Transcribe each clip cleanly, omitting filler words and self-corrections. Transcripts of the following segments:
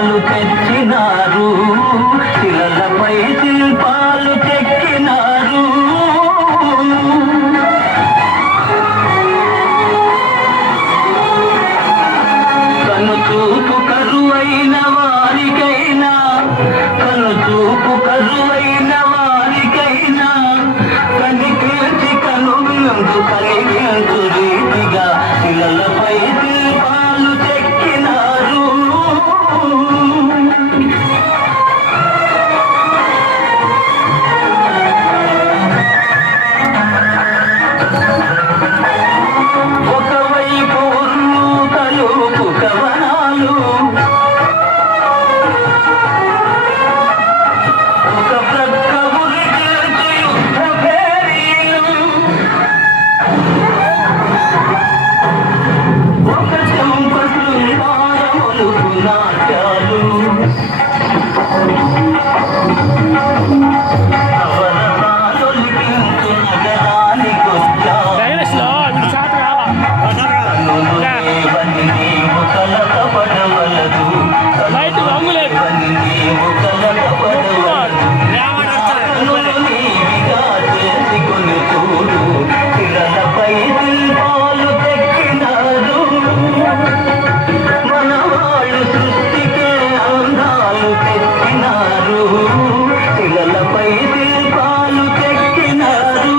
శిల్పాలు తెచ్చినారు, శిలలపై శిల్పాలు చెక్కినారు. కను చూపు కరువైన వారికైనా, కను చూపు కరువైన వారికైనా కనిపించి కను విందు కలిగించు రీతిగా శిలలపై శిల్పాలు చెక్కినారు. ఒకవైపు ఉర్రు తలుపు కవనాలు, ఒక ప్రక్క ఉరిగిల్చి యుద్ధ భేరీలు, ఒక చెంప శృంగారములుపు నాట్యాలు, అవరసాలొలికించు నగరానికొచ్చారు. కనులేవని నీవు కలతపడవలదు, కనులేవని నీవు కలతపడవలదు. కనులు నీవిగా చేసుకుని చూడు, శిలలపై శిల్పాలు చెక్కినారు. మనవాళ్ళు సృష్టికే అందాలు తెచ్చినారు, శిలలపై శిల్పాలు చెక్కినారు.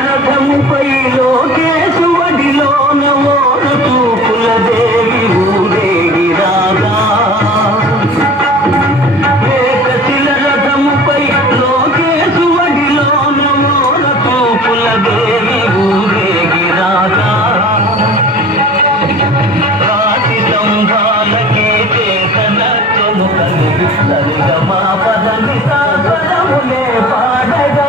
రథముపై లోకేశువడిలోన ఓరు చూపుల దేవి ఊరేగి రాగా, ఏకశిల రథముపై లోకేశువడిలోన ఓరు చూపుల దేవి ఊరేగి రాగా, రాతి సంభాలకే చేతనత్యము కలిగి సరిగమా పదని సాగరములే పాడగా.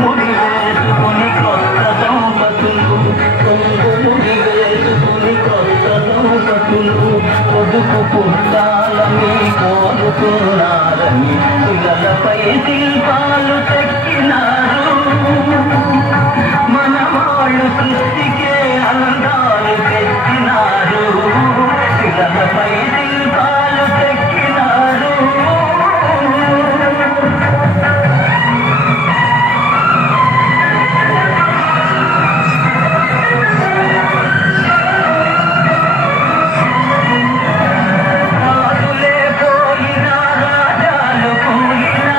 ముడి వేసుకుని కొత్త దంపతులు, ముడి వేసుకుని కొత్త దంపతులు పొదుపు పుట్టాలని కోరుతున్నారని శిలలపై శిల్పాలు చెక్కినారు. మనవాళ్ళు సృష్టికే అందాలు తెచ్చినారు, శిలలపై శిల్పాలు చెక్కినారు. రాజులే పోయినా, రాజాలు పోయినా,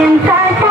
ఎంత